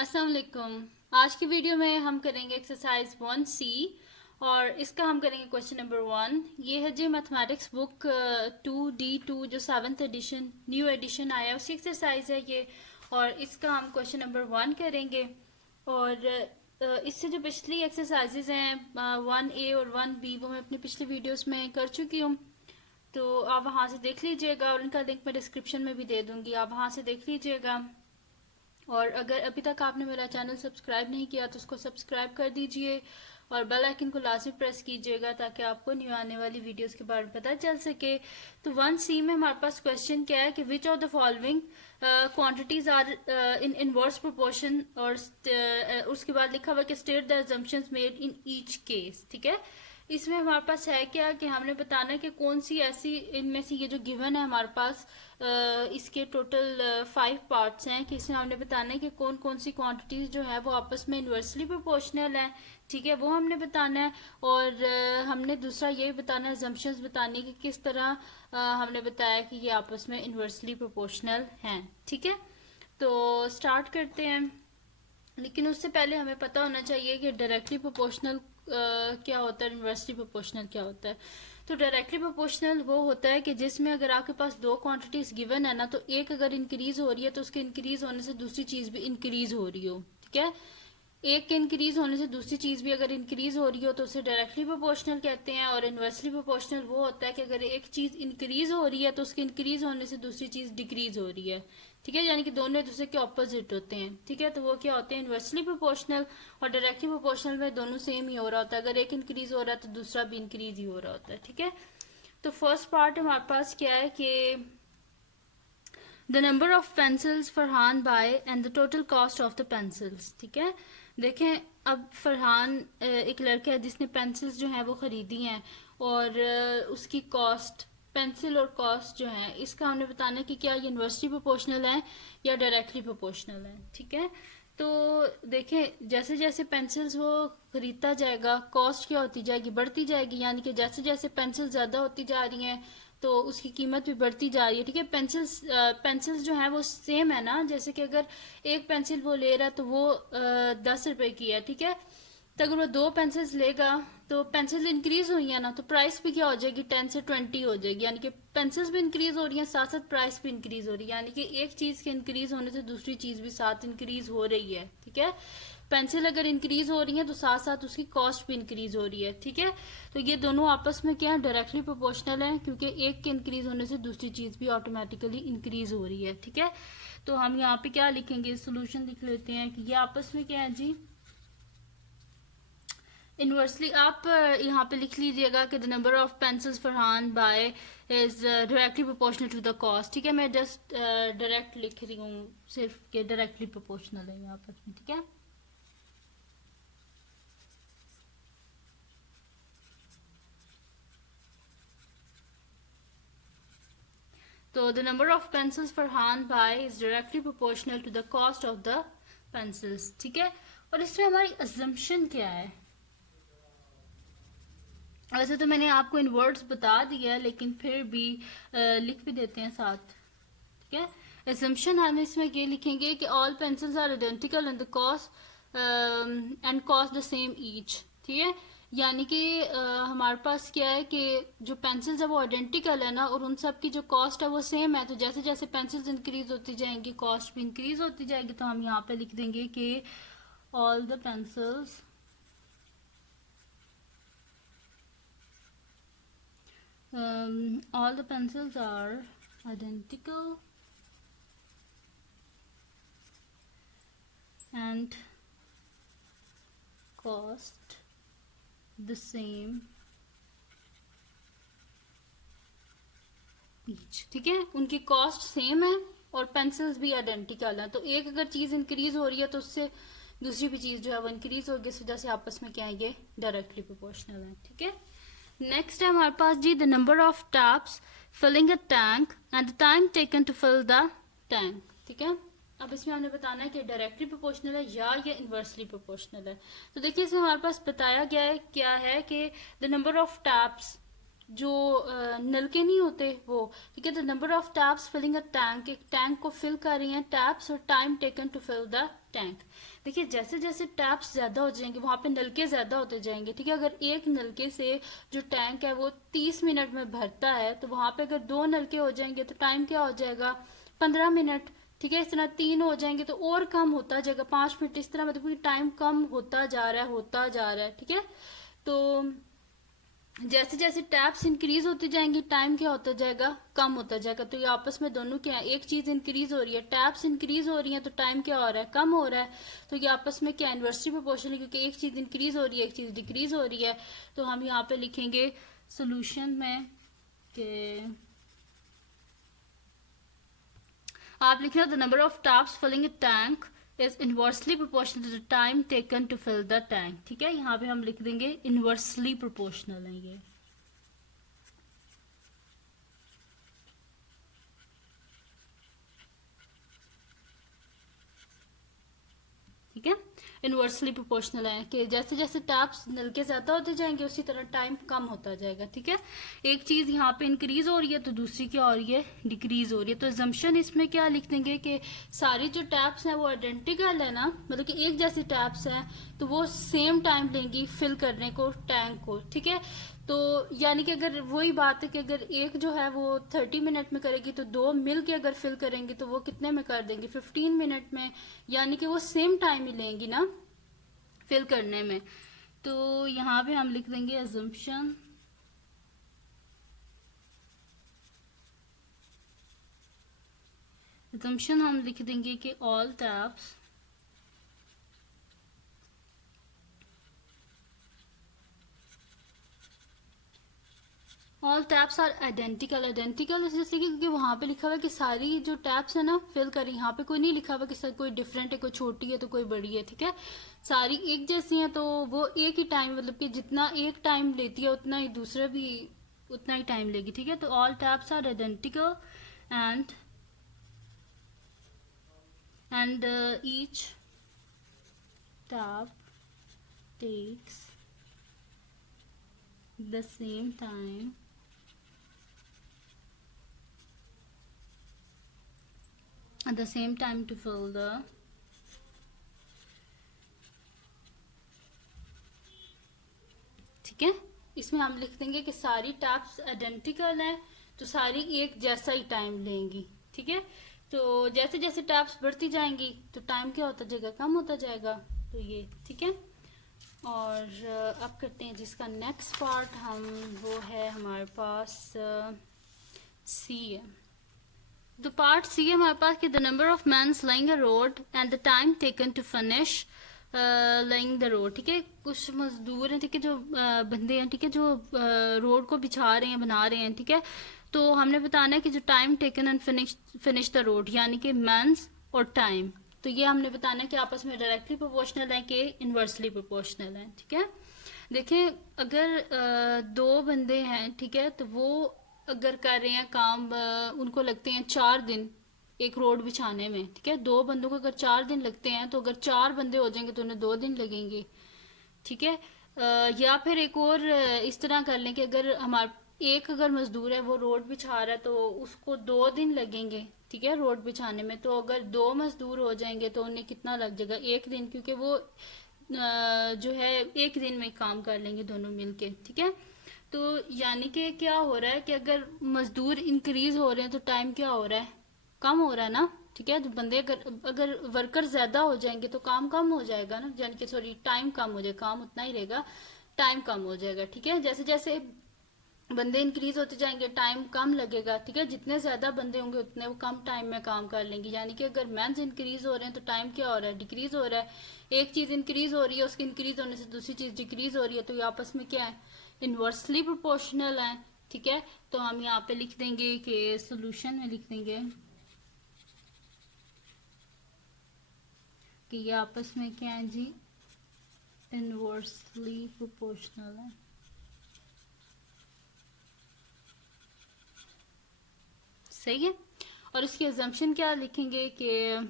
अस्सलाम वालेकुम। आज की वीडियो में हम करेंगे एक्सरसाइज 1C और इसका हम करेंगे क्वेश्चन नंबर 1। ये है जी मैथमेटिक्स बुक 2D2 जो 7th एडिशन न्यू एडिशन आया है उसी एक्सरसाइज है ये। और इसका हम क्वेश्चन नंबर 1 करेंगे। और इससे जो पिछली एक्सरसाइजेज हैं 1A और 1B वो मैं अपनी पिछली वीडियोस में कर चुकी हूँ, तो आप वहाँ से देख लीजिएगा और उनका लिंक मैं डिस्क्रिप्शन में भी दे दूँगी, आप वहाँ से देख लीजिएगा। और अगर अभी तक आपने मेरा चैनल सब्सक्राइब नहीं किया तो उसको सब्सक्राइब कर दीजिए और बेल आइकन को लाजमी प्रेस कीजिएगा ताकि आपको न्यू आने वाली वीडियोस के बारे में पता चल सके। तो 1C में हमारे पास क्वेश्चन क्या है कि which of the following quantities are in inverse proportion, और उसके बाद लिखा हुआ कि state the assumptions made in each case. ठीक है, इसमें हमारे पास है क्या कि हमने बताना है कि कौन सी ऐसी इनमें से ये जो गिवन है हमारे पास इसके टोटल 5 पार्ट्स हैं कि इसमें हमने बताना है कि कौन कौन सी क्वांटिटीज जो है वो आपस में इन्वर्सली प्रोपोर्शनल है। ठीक है, वो हमने बताना है। और हमने दूसरा ये बताना है अजम्पशंस बताने की किस तरह हमने बताया कि ये आपस में इन्वर्सली प्रोपोर्शनल हैं। ठीक है, तो स्टार्ट करते हैं। लेकिन उससे पहले हमें पता होना चाहिए कि डायरेक्टली प्रोपोर्शनल क्या होता है, इन्वर्सली प्रोपोर्शनल क्या होता है। तो डायरेक्टली प्रोपोर्शनल वो होता है कि जिसमें अगर आपके पास दो क्वांटिटीज गिवन है ना, तो एक अगर इंक्रीज हो रही है तो उसके इंक्रीज होने से दूसरी चीज भी इंक्रीज हो रही हो। ठीक है, एक के इंक्रीज होने से दूसरी चीज भी अगर इंक्रीज हो रही हो तो उसे डायरेक्टली प्रोपोर्शनल कहते हैं। और इनवर्सली प्रोपोर्शनल वो होता है कि अगर एक चीज इंक्रीज हो रही है तो उसके इंक्रीज होने से दूसरी चीज डिक्रीज हो रही है। ठीक है, यानी कि दोनों एक दूसरे के ऑपोजिट होते हैं। ठीक है, तो वो क्या होते हैं, इनवर्सली प्रोपोर्शनल। और डायरेक्टली प्रोपोर्शनल में दोनों सेम ही हो रहा होता है, अगर एक इंक्रीज हो रहा है तो दूसरा भी इंक्रीज ही हो रहा होता है। ठीक है, तो फर्स्ट पार्ट हमारे पास क्या है कि the number of pencils Farhan buy and the total cost of the pencils. ठीक है, देखें अब फरहान एक लड़का है जिसने पेंसिल्स जो है वो खरीदी हैं और उसकी कॉस्ट, पेंसिल और कॉस्ट जो है इसका हमने बताना है कि क्या ये इनवर्सली प्रोपोर्शनल है या डायरेक्टली प्रोपोर्शनल है। ठीक है, तो देखें जैसे जैसे पेंसिल्स वो खरीदता जाएगा कॉस्ट क्या होती जाएगी, बढ़ती जाएगी। यानी कि जैसे जैसे पेंसिल ज्यादा होती जा रही हैं तो उसकी कीमत भी बढ़ती जा रही है। ठीक है, पेंसिल्स जो है वो सेम है ना, जैसे कि अगर एक पेंसिल वो ले रहा है तो वो 10 रुपए की है। ठीक है, तो अगर वो दो पेंसिल्स लेगा तो पेंसिल इंक्रीज हुई है ना, तो प्राइस भी क्या हो जाएगी, 10 से 20 हो जाएगी। यानी कि पेंसिल्स भी इंक्रीज हो रही हैं साथ साथ प्राइस भी इंक्रीज हो रही है। यानी कि एक चीज के इंक्रीज होने से दूसरी चीज भी साथ इंक्रीज हो रही है। ठीक है, पेंसिल अगर इंक्रीज हो रही है तो साथ साथ उसकी कॉस्ट भी इंक्रीज हो रही है। ठीक है, तो ये दोनों आपस में क्या है, डायरेक्टली प्रोपोर्शनल है, क्योंकि एक के इंक्रीज होने से दूसरी चीज भी ऑटोमेटिकली इंक्रीज हो रही है। ठीक है, तो हम यहाँ पे क्या लिखेंगे, सोल्यूशन लिख लेते हैं कि ये आपस में क्या है जी, इनवर्सली। आप यहाँ पे लिख लीजिएगा कि the number of pencils Farhan buy is directly proportional to the cost. ठीक है, मैं जस्ट डायरेक्ट लिख रही हूँ सिर्फ कि डायरेक्टली प्रोपोर्शनल है यहाँ पर। ठीक है, तो the number of pencils Farhan buy is directly proportional to the cost of the pencils. ठीक है, और इसमें हमारी अजम्पशन क्या है, वैसे तो मैंने आपको इन वर्ड्स बता दिया है लेकिन फिर भी लिख भी देते हैं साथ। ठीक है, assumption हम इसमें ये लिखेंगे कि all pencils are identical and the cost and cost the same each. ठीक है, यानी कि हमारे पास क्या है कि जो पेंसिल्स है वो आइडेंटिकल है ना, और उन सब की जो कॉस्ट है वो सेम है। तो जैसे जैसे पेंसिल्स इंक्रीज होती जाएंगी कॉस्ट भी इंक्रीज होती जाएगी। तो हम यहाँ पे लिख देंगे कि all the pencils all the pencils are identical and cost the same each। ठीक है, उनकी कॉस्ट सेम है और पेंसिल्स भी आइडेंटिकल हैं। तो एक अगर चीज इंक्रीज हो रही है तो उससे दूसरी भी चीज जो है वो इंक्रीज होगी, इस वजह से आपस में क्या है, ये डायरेक्टली प्रोपोर्शनल है। ठीक है, नेक्स्ट है हमारे पास जी the number of taps filling a tank and the time taken to fill the tank. ठीक है, अब इसमें हमने बताना है कि डायरेक्टली प्रोपोर्शनल है या ये इनवर्सली प्रोपोर्शनल है। तो देखिए इसमें हमारे पास बताया गया है क्या है कि द नंबर ऑफ टैप्स जो नल के नहीं होते वो। ठीक है, the number of taps filling a tank, एक टैंक को फिल कर रही हैं टैप्स, और time taken to fill the tank. देखिए जैसे जैसे टैप्स ज्यादा हो जाएंगे वहां पे नलके ज्यादा होते जाएंगे, ठीक है। अगर एक नलके से जो टैंक है वो 30 मिनट में भरता है, तो वहां पे अगर 2 नलके हो जाएंगे तो टाइम क्या हो जाएगा, 15 मिनट, ठीक है। इस तरह 3 हो जाएंगे तो और कम होता जाएगा, 5 मिनट, इस तरह मतलब कि टाइम कम होता जा रहा है, होता जा रहा है, ठीक है। तो जैसे जैसे टैप्स इंक्रीज होती जाएंगी टाइम क्या होता जाएगा, कम होता जाएगा। तो ये आपस में दोनों क्या है, एक चीज इंक्रीज हो रही है, टैप्स इंक्रीज हो रही है तो टाइम क्या हो रहा है, कम हो रहा है। तो ये आपस में क्या इन्वर्सली प्रोपोर्शनल है, क्योंकि एक चीज इंक्रीज हो रही है एक चीज डिक्रीज हो रही है। तो हम यहाँ पे लिखेंगे सोल्यूशन में कि आप लिखना the number of taps filling a tank is inversely proportional to the time taken to fill the tank, ठीक है। यहाँ पे हम लिख देंगे इनवर्सली प्रोपोर्शनल है ये, ठीक है। इनवर्सली प्रोपोर्शनल है कि जैसे जैसे टैप्स नलके ज्यादा होते जाएंगे उसी तरह टाइम कम होता जाएगा, ठीक है। एक चीज यहाँ पे इंक्रीज हो रही है तो दूसरी क्या हो रही है, डिक्रीज हो रही है। तो एजम्पशन इसमें क्या लिख देंगे कि सारी जो टैप्स हैं वो आइडेंटिकल है ना, मतलब कि एक जैसी टैप्स हैं तो वो सेम टाइम लेंगी फिल करने को टैंक को, ठीक है। तो यानी कि अगर वही बात है कि अगर एक जो है वो 30 मिनट में करेगी तो 2 मिल के अगर फिल करेंगे तो वो कितने में कर देंगे, 15 मिनट में, यानी कि वो सेम टाइम ही लेंगी ना फिल करने में। तो यहाँ पे हम लिख देंगे अजम्पशन हम लिख देंगे कि all taps are identical. Identical जैसे कि क्योंकि वहां पे लिखा हुआ है कि सारी जो टैप्स है ना फिल करें, यहाँ पे कोई नहीं लिखा हुआ कि कोई डिफरेंट है, कोई छोटी है तो कोई बड़ी है, ठीक है। सारी एक जैसी हैं तो वो एक ही टाइम, मतलब कि जितना एक टाइम लेती है उतना ही दूसरा भी उतना ही टाइम लेगी, ठीक है। तो all taps are identical and each tap takes the same time at the same time to fill the ठीक है। इसमें हम लिख देंगे कि सारी टैप्स आइडेंटिकल हैं तो सारी एक जैसा ही टाइम लेंगी, ठीक है। तो जैसे जैसे टैप्स बढ़ती जाएंगी तो टाइम क्या होता जाएगा, कम होता जाएगा। तो ये ठीक है। और अब करते हैं जिसका नेक्स्ट पार्ट हम, वो है हमारे पास सी है। The part C है हमारे पास कि the number of men laying a road and the time taken to finish laying the road, ठीक है। कुछ मजदूर हैं, ठीक है, जो बंदे हैं, ठीक है, जो रोड को बिछा रहे हैं, बना रहे हैं, ठीक है। तो हमने बताना है कि जो time taken and finish the road, यानी कि मैंस और टाइम, तो ये हमने बताना है कि आपस में डायरेक्टली प्रोपोर्शनल है कि इनवर्सली प्रोपोर्शनल है, ठीक है। देखें अगर 2 बंदे हैं, ठीक है, तो वो अगर कर रहे हैं काम, उनको लगते हैं 4 दिन एक रोड बिछाने में, ठीक है। 2 बंदों को अगर 4 दिन लगते हैं तो अगर 4 बंदे हो जाएंगे तो उन्हें 2 दिन लगेंगे, ठीक है। या फिर एक और इस तरह कर लें कि अगर हमारे एक अगर मजदूर है वो रोड बिछा रहा है तो उसको 2 दिन लगेंगे, ठीक है, रोड बिछाने में। तो अगर 2 मजदूर हो जाएंगे तो उन्हें कितना लग जाएगा, 1 दिन, क्योंकि वो जो है 1 दिन में काम कर लेंगे दोनों मिलके, ठीक है। तो यानी कि क्या हो रहा है कि अगर मजदूर इंक्रीज हो रहे हैं तो टाइम क्या हो रहा है, कम हो रहा है ना, ठीक है। तो बंदे अगर वर्कर ज्यादा हो जाएंगे तो काम कम हो जाएगा ना, यानी कि सॉरी टाइम कम हो जाएगा, काम उतना ही रहेगा, टाइम कम हो जाएगा, ठीक है। जैसे जैसे बंदे इंक्रीज होते जाएंगे टाइम कम लगेगा, ठीक है। जितने ज्यादा बंदे होंगे उतने वो कम टाइम में काम कर लेंगे, यानी कि अगर मैंस इंक्रीज हो रहे हैं तो टाइम क्या हो रहा है, डिक्रीज हो रहा है। एक चीज इंक्रीज हो रही है, उसके इंक्रीज होने से दूसरी चीज डिक्रीज हो रही है, तो ये आपस में क्या है, इनवर्सली प्रोपोर्शनल है, ठीक है। तो हम यहाँ पे लिख देंगे कि सोल्यूशन में लिख देंगे कि ये आपस में क्या है जी, इनवर्सली प्रोपोर्शनल है। सही है। और इसकी अजम्पशन क्या लिखेंगे कि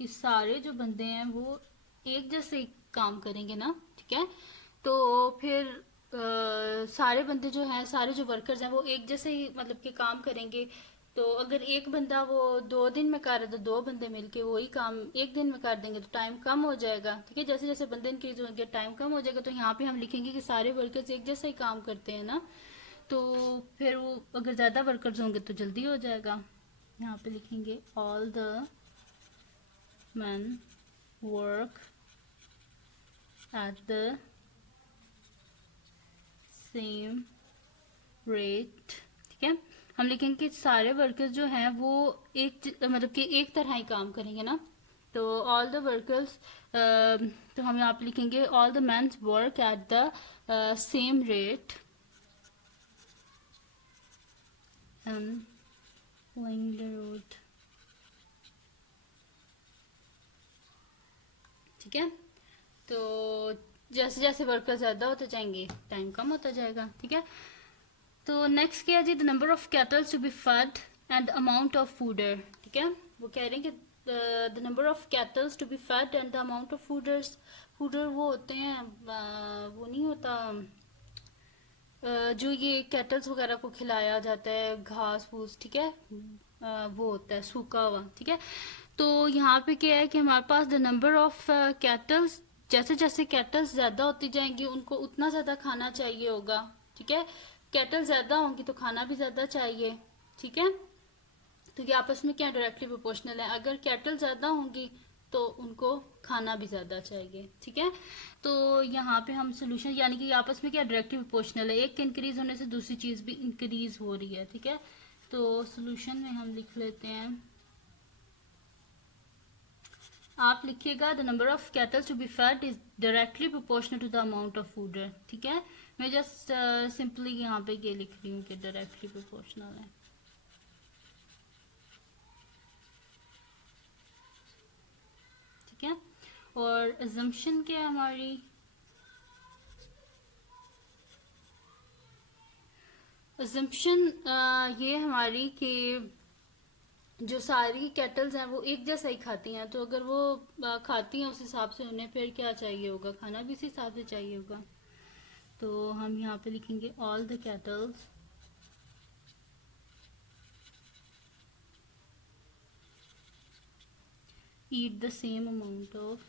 सारे जो बंदे हैं वो एक जैसे काम करेंगे ना, ठीक है। तो फिर सारे बंदे जो हैं, सारे जो वर्कर्स हैं वो एक जैसे ही मतलब कि काम करेंगे। तो अगर एक बंदा वो 2 दिन में कर रहा है तो 2 बंदे मिलके वही काम एक दिन में कर देंगे तो टाइम कम हो जाएगा। ठीक है, जैसे जैसे बंदे इंक्रीज होंगे टाइम कम हो जाएगा। तो यहाँ पे हम लिखेंगे कि सारे वर्कर्स एक जैसा ही काम करते हैं ना, तो फिर वो अगर ज़्यादा वर्कर्स होंगे तो जल्दी हो जाएगा। यहाँ पे लिखेंगे all the man work at the same rate. ठीक है, हम लिखेंगे कि सारे वर्कर्स जो हैं वो मतलब कि एक तरह ही काम करेंगे ना। तो ऑल द वर्कर्स, तो हम यहाँ पे लिखेंगे all the men's work at the same rate and laying the road। ठीक है, तो जैसे जैसे वर्कर ज़्यादा होते जाएंगे टाइम कम होता जाएगा। ठीक है, तो नेक्स्ट क्या है जी, the number of cattles to be fed and amount of fodder. ठीक है, वो कह रहे हैं कि the number of cattles to be fed and the amount of fodders. Fodder वो होते हैं वो नहीं होता जो ये कैटल्स वगैरह को खिलाया जाता है घास फूस। ठीक है, वो होता है सूखा हुआ। ठीक है, तो यहाँ पे क्या है कि हमारे पास द नंबर ऑफ कैटल्स, जैसे जैसे कैटल्स ज्यादा होती जाएंगी उनको उतना ज्यादा खाना चाहिए होगा। ठीक है, कैटल ज्यादा होंगी तो खाना भी ज्यादा चाहिए। ठीक है, तो ये आपस में क्या डायरेक्टली प्रोपोर्शनल है। अगर कैटल ज्यादा होंगी तो उनको खाना भी ज्यादा चाहिए। ठीक है, तो यहाँ पे हम सोल्यूशन यानी कि आपस में क्या डायरेक्टली प्रोपोर्शनल है, एक के इंक्रीज होने से दूसरी चीज भी इंक्रीज हो रही है। ठीक है, तो सोल्यूशन में हम लिख लेते हैं, आप लिखिएगा the number of cattles to be fed is directly proportional to the amount of food. ठीक है, मैं जस्ट सिंपली यहाँ पे ये लिख रही हूँ कि डायरेक्टली प्रोपोर्शनल है। ठीक है, और अजम्पशन क्या है हमारी, अजम्पशन ये हमारी कि जो सारी कैटल्स हैं वो एक जैसा ही खाती हैं, तो अगर वो खाती हैं उस हिसाब से उन्हें फिर क्या चाहिए होगा, खाना भी उस हिसाब से चाहिए होगा। तो हम यहाँ पे लिखेंगे all the kettles eat the same amount of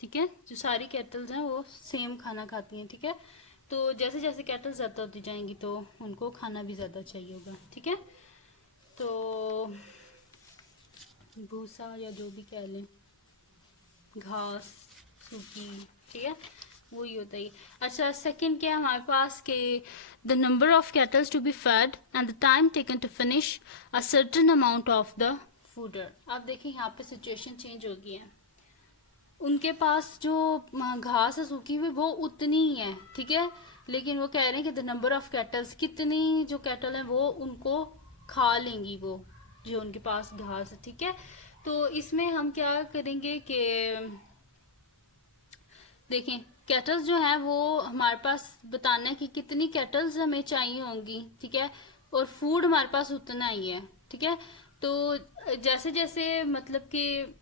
ठीक है, जो सारी कैटल्स हैं वो सेम खाना खाती हैं। ठीक है, तो जैसे जैसे कैटल्स ज़्यादा होती जाएंगी तो उनको खाना भी ज़्यादा चाहिए होगा। ठीक है, तो भूसा या जो भी कह लें, घास सूखी, ठीक है, वही होता है। अच्छा, सेकंड क्या है हमारे पास कि the number of cattles to be fed and the time taken to finish a certain amount of the fodder. आप देखिए यहाँ पे सिचुएशन चेंज हो गई है, उनके पास जो घास है सूखी हुई वो उतनी ही है। ठीक है, लेकिन वो कह रहे हैं कि द नंबर ऑफ कैटल्स, कितनी जो कैटल है वो उनको खा लेंगी वो जो उनके पास घास है। ठीक है, तो इसमें हम क्या करेंगे कि देखें कैटल्स जो है वो हमारे पास बताना है कि कितनी कैटल्स हमें चाहिए होंगी। ठीक है, और फूड हमारे पास उतना ही है। ठीक है, तो जैसे जैसे मतलब कि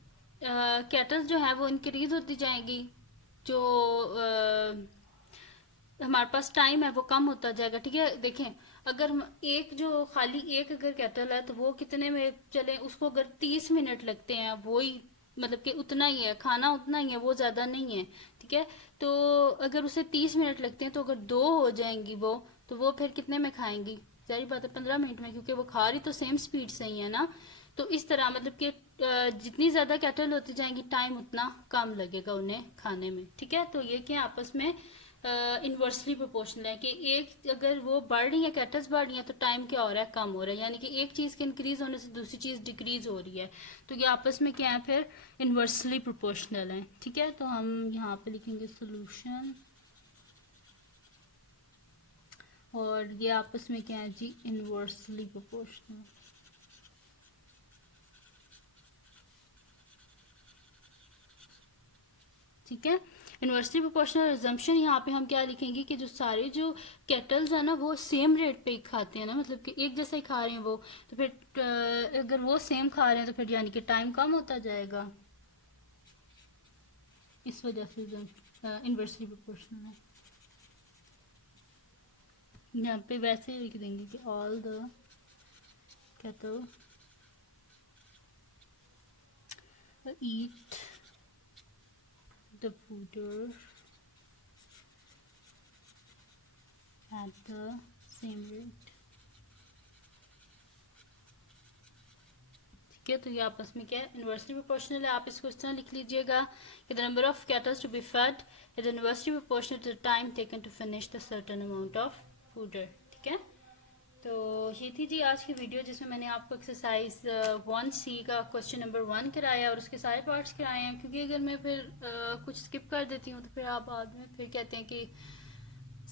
कैटल्स जो है वो इंक्रीज होती जाएंगी, जो हमारे पास टाइम है वो कम होता जाएगा। ठीक है, देखें अगर एक जो खाली एक अगर कैटल है तो वो कितने में चले, उसको अगर 30 मिनट लगते हैं, वो ही मतलब कि उतना ही है, खाना उतना ही है, वो ज्यादा नहीं है। ठीक है, तो अगर उसे 30 मिनट लगते हैं तो अगर 2 हो जाएंगी वो, तो वो फिर कितने में खाएंगी, जारी बात है 15 मिनट में, क्योंकि वो खा रही तो सेम स्पीड से ही है ना। तो इस तरह मतलब कि जितनी ज्यादा कैटल होती जाएंगी टाइम उतना कम लगेगा उन्हें खाने में। ठीक है, तो ये क्या आपस में इन्वर्सली प्रोपोर्शनल है कि एक अगर वो बढ़ रही है, कैटल्स बढ़ रही है, तो टाइम क्या हो रहा है, कम हो रहा है, यानी कि एक चीज के इंक्रीज होने से दूसरी चीज डिक्रीज हो रही है। तो ये आपस में क्या है, फिर इन्वर्सली प्रोपोर्शनल है। ठीक है, तो हम यहाँ पे लिखेंगे सोल्यूशन, और ये आपस में क्या है जी, इन्वर्सली प्रोपोर्शनल। ठीक है, इन्वर्सली प्रोपोर्शनल अजम्पशन यहाँ पे हम क्या लिखेंगे कि जो सारे जो कैटल्स है ना वो सेम रेट पे ही खाते हैं ना, मतलब कि एक जैसा ही खा रहे हैं वो, तो फिर अगर वो सेम खा रहे हैं तो फिर यानी कि टाइम कम होता जाएगा। इस वजह से इन्वर्सली प्रोपोर्शनल है। यहाँ पे वैसे लिख देंगे कि all the cattle eat the fodder at the same rate। ठीक है, तो ये आपस में क्या है, इन्वर्सली प्रोपोर्शनल है। आप इसको इस तरह लिख लीजिएगा कि the number of cattles to be fed is inversely proportional to the time taken to finish the certain amount of fodder. ठीक है, तो ये थी जी आज की वीडियो जिसमें मैंने आपको एक्सरसाइज 1C का क्वेश्चन नंबर 1 कराया और उसके सारे पार्ट्स कराए हैं, क्योंकि अगर मैं फिर कुछ स्किप कर देती हूँ तो फिर आप बाद में फिर कहते हैं कि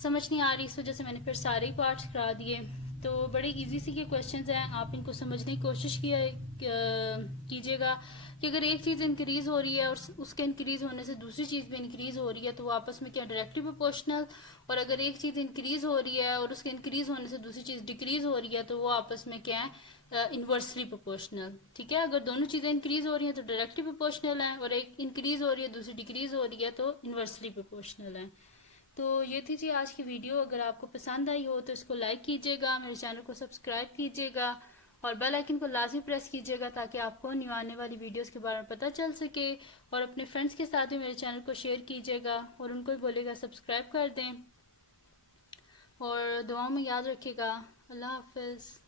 समझ नहीं आ रही, इस वजह से मैंने फिर सारे पार्ट्स करा दिए। तो बड़े इजी सी ये क्वेश्चंस हैं, आप इनको समझने की कोशिश कीजिएगा कि अगर एक चीज़ इंक्रीज़ हो रही है और उसके इंक्रीज़ होने से दूसरी चीज़ भी इंक्रीज़ हो रही है तो वो आपस में क्या डायरेक्टली प्रोपोर्शनल, और अगर एक चीज़ इंक्रीज़ हो रही है और उसके इंक्रीज़ होने से दूसरी चीज़ डिक्रीज़ हो रही है तो वो आपस में क्या है, इन्वर्सली प्रोपोर्शनल। ठीक है, अगर दोनों चीज़ें इंक्रीज़ हो रही हैं तो डायरेक्टली प्रोपोर्शनल है, और एक इंक्रीज़ हो रही है दूसरी डिक्रीज़ हो रही है तो इन्वर्सली प्रोपोर्शनल है। तो ये थी जी आज की वीडियो। अगर आपको पसंद आई हो तो इसको लाइक कीजिएगा, मेरे चैनल को सब्सक्राइब कीजिएगा और बेल आइकन को लाजमी प्रेस कीजिएगा ताकि आपको न्यू आने वाली वीडियोस के बारे में पता चल सके। और अपने फ्रेंड्स के साथ भी मेरे चैनल को शेयर कीजिएगा और उनको भी बोलेगा सब्सक्राइब कर दें, और दुआओं में याद रखिएगा। अल्लाह हाफिज़।